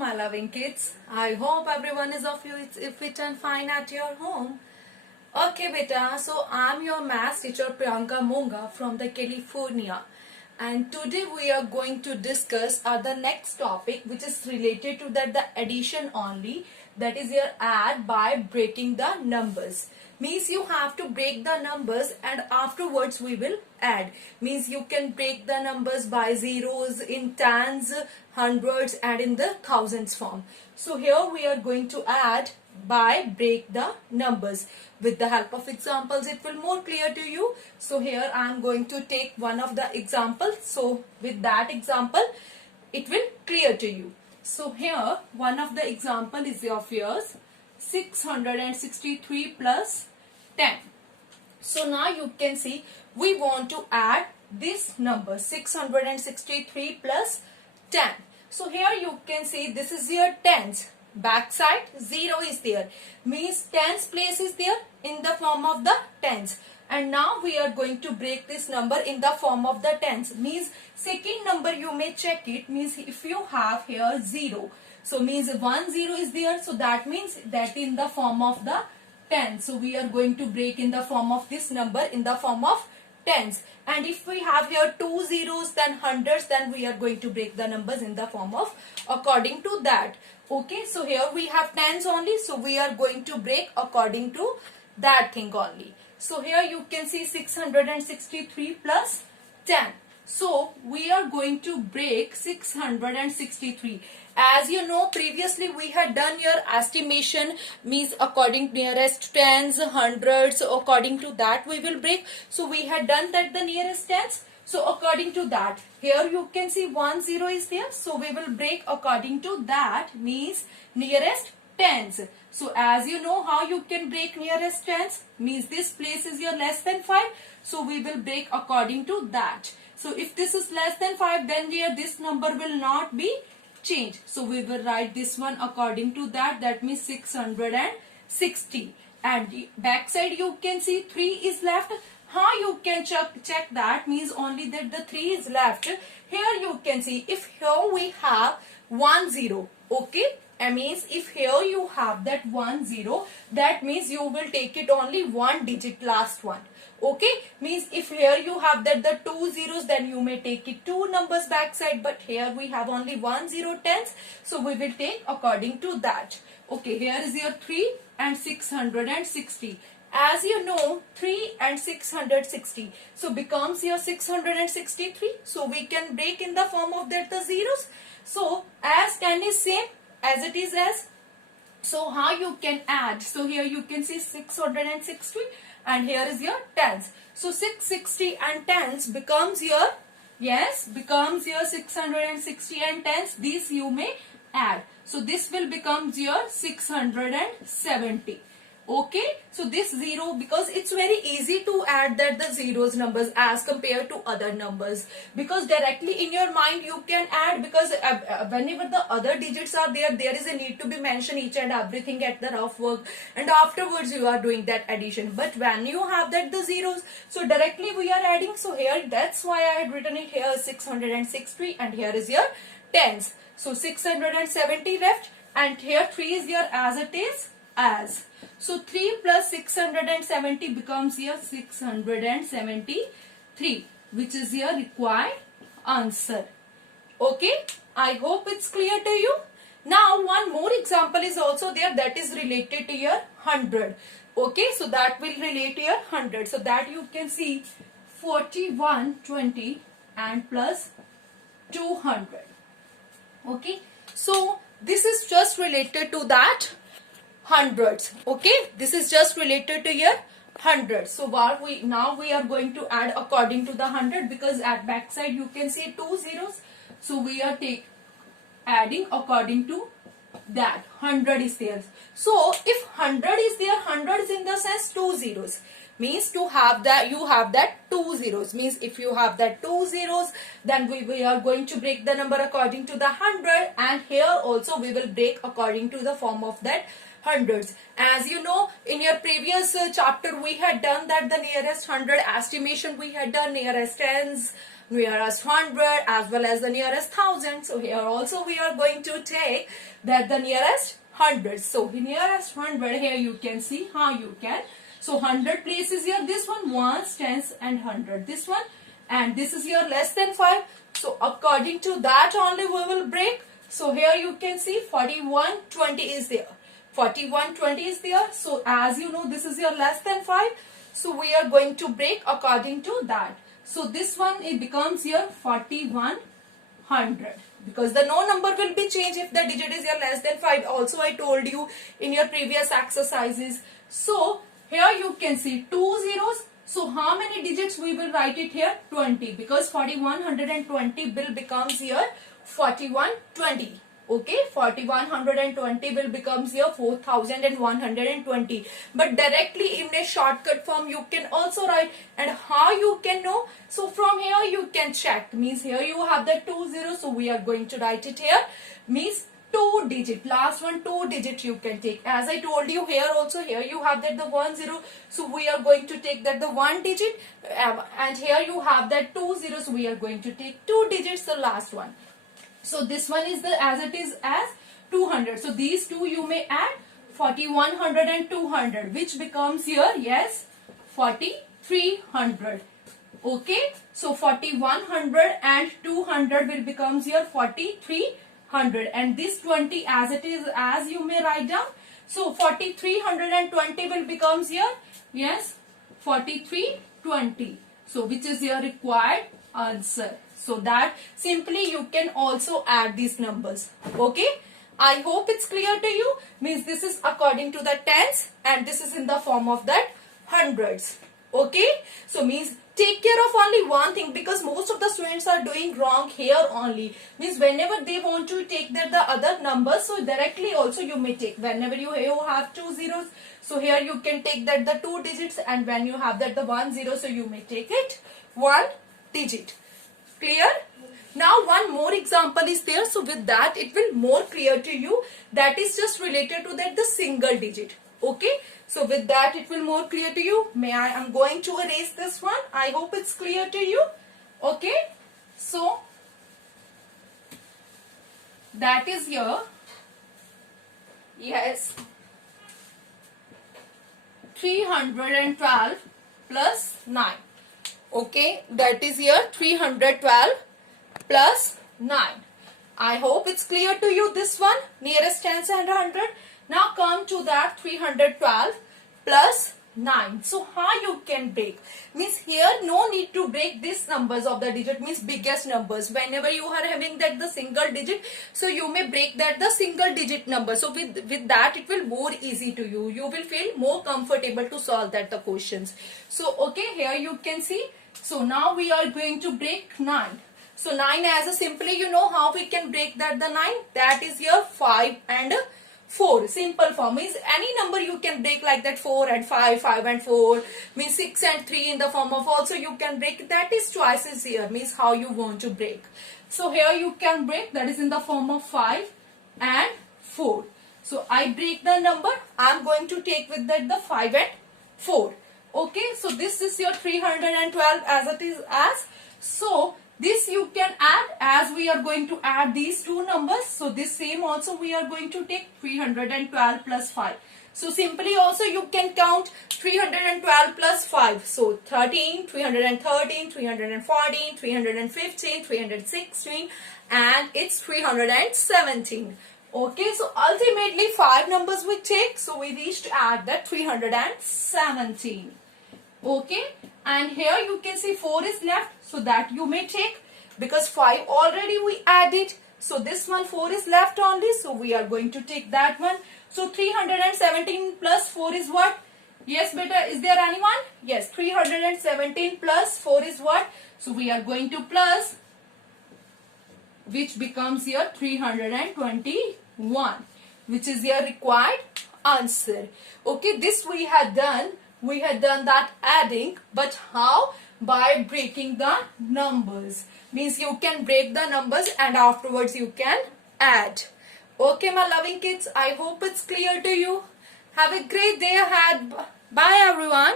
my loving kids. I hope everyone is of you fit and fine at your home. Okay, beta. So I'm your math teacher Priyanka Monga from the California, and today we are going to discuss the next topic, which is related to the addition only. That is your add by breaking the numbers. Means you have to break the numbers and afterwards we will add. Means you can break the numbers by zeros, in tens, hundreds and in the thousands form. So here we are going to add by break the numbers. With the help of examples it will more clear to you. So here I am going to take one of the examples. So with that example it will clear to you. So here one of the example is of yours 663 plus 10. So now you can see we want to add this number 663 plus 10. So here you can see this is your tens. Backside 0 is there. Means tens place is there in the form of the tens. And now we are going to break this number in the form of the tens. Means second number you may check it. Means if you have here 0. So means 1 0 is there. So that means that in the form of the 10. So we are going to break in the form of this number in the form of tens. And if we have here 2 zeros then hundreds, then we are going to break the numbers in the form of according to that. Okay, so here we have tens only, so we are going to break according to that thing only. So here you can see 663 plus 10. So we are going to break 663. As you know, previously we had done your estimation, means according nearest tens, hundreds, according to that we will break. So we had done that the nearest tens. So according to that, here you can see 1 0 is there. So we will break according to that, means nearest tens. So as you know how you can break nearest tens, means this place is your less than 5. So we will break according to that. So if this is less than 5, then here this number will not be changed. So we will write this one according to that. That means 660. And backside you can see 3 is left. How you can check that, means only that the 3 is left. Here you can see if here we have 1 0. Okay. I means if here you have that 1 0, that means you will take it only one digit last one. Okay, means if here you have that the 2 zeros, then you may take it 2 numbers backside, but here we have only 1 0 tens, so we will take according to that. Okay, here is your 3 and 660. As you know, 3 and 660, so becomes your 663. So we can break in the form of that the zeros. So as 10 is same as it is as, so how you can add? So here you can see 660 and here is your tens. So 660 and tens becomes your, yes, becomes your 660 and tens. These you may add. So this will becomes your 670. Okay, so this 0, because it's very easy to add that the zeros numbers as compared to other numbers, because directly in your mind you can add, because whenever the other digits are there, there is a need to be mentioned each and everything at the rough work, and afterwards you are doing that addition. But when you have that the zeros, so directly we are adding. So here that's why I had written it here 660 and here is your tens. So 670 left and here 3 is your as it is as. So 3 plus 670 becomes your 673, which is your required answer. Okay, I hope it's clear to you. Now one more example is also there, that is related to your 100. Okay, so that will relate to your 100. So that you can see 4120 and plus 200. Okay, so this is just related to that hundreds. Okay, this is just related to your hundreds. So what now we are going to add according to the 100, because at backside you can see 2 zeros. So we are adding according to that. 100 is there. So if 100 is there, 100 is in the sense 2 zeros. Means to have that, you have that 2 zeros. Means if you have that 2 zeros, then we are going to break the number according to the 100, and here also we will break according to the form of that hundreds. As you know, in your previous chapter we had done that the nearest hundred estimation we had done, nearest tens, nearest hundred, as well as the nearest thousand. So here also we are going to take that the nearest hundred. So the nearest hundred, here you can see how you can. So 100 places here, this one, ones, tens and 100, this one, and this is your less than 5. So according to that only we will break. So here you can see 4120 is there. 4120 is there. So as you know, this is your less than 5. So we are going to break according to that. So this one, it becomes your 4100. Because the no number will be changed if the digit is your less than 5. Also I told you in your previous exercises. So here you can see 2 zeros. So how many digits we will write it here? 20. Because 4120 will becomes here 4120. Okay, 4120 will becomes here 4120. But directly in a shortcut form you can also write. And how you can know? So from here you can check. Means here you have the 2 zeros. So we are going to write it here. Means 2 digit, last one 2 digit you can take. As I told you, here also, here you have that the 1 0. So we are going to take that the 1 digit, and here you have that 2 zeros. So we are going to take 2 digits, the last one. So this one is the as it is as 200. So these two you may add 4100 and 200, which becomes here, yes, 4300. Okay, so 4100 and 200 will becomes here 4300, and this 20 as it is as you may write down. So 4320 will becomes here, yes, 4320. So which is your required answer. So that simply you can also add these numbers. Okay, I hope it's clear to you. Means this is according to the tens and this is in the form of that hundreds. Okay, so means take care of only one thing, because most of the students are doing wrong here only. Means whenever they want to take that the other numbers, so directly also you may take. Whenever you have 2 zeros, so here you can take that the 2 digits, and when you have that the 1 0, so you may take it 1 digit. Clear? Now one more example is there. So with that it will more clear to you. That is just related to that the single digit. Okay. So with that it will more clear to you. I am going to erase this one. I hope it's clear to you. Okay. So that is here. Yes. 312 plus 9. Okay, that is here 312 plus 9. I hope it's clear to you, this one, nearest tens and 100. Now come to that 312 plus 9. So how you can break? Means here no need to break these numbers of the digit, means biggest numbers. Whenever you are having that the single digit, so you may break that the single digit number. So with that it will more easy to you. You will feel more comfortable to solve that the questions. So okay, here you can see. So now we are going to break 9. So 9 as a simply you know how we can break that the 9. That is your 5 and 4. Simple form is any number you can break like that, 4 and 5, 5 and 4, means 6 and 3 in the form of also you can break. That is choices here, means how you want to break. So here you can break, that is in the form of 5 and 4. So I break the number, I am going to take with that the 5 and 4. Okay, so this is your 312 as it is as. So this you can add, as we are going to add these two numbers. So this same also we are going to take 312 plus 5. So simply also you can count 312 plus 5. So 13, 313, 314, 315, 316 and it's 317. Okay, so ultimately 5 numbers we take. So we reach to add that 317. Okay, and here you can see 4 is left, so that you may take, because 5 already we added. So this one 4 is left only, so we are going to take that one. So 317 plus 4 is what? Yes beta, is there anyone? Yes, 317 plus 4 is what? So we are going to plus, which becomes your 321, which is your required answer. Okay, this we had done. We had done that adding, but how? By breaking the numbers. Means you can break the numbers and afterwards you can add. Okay, my loving kids, I hope it's clear to you. Have a great day ahead. Bye everyone.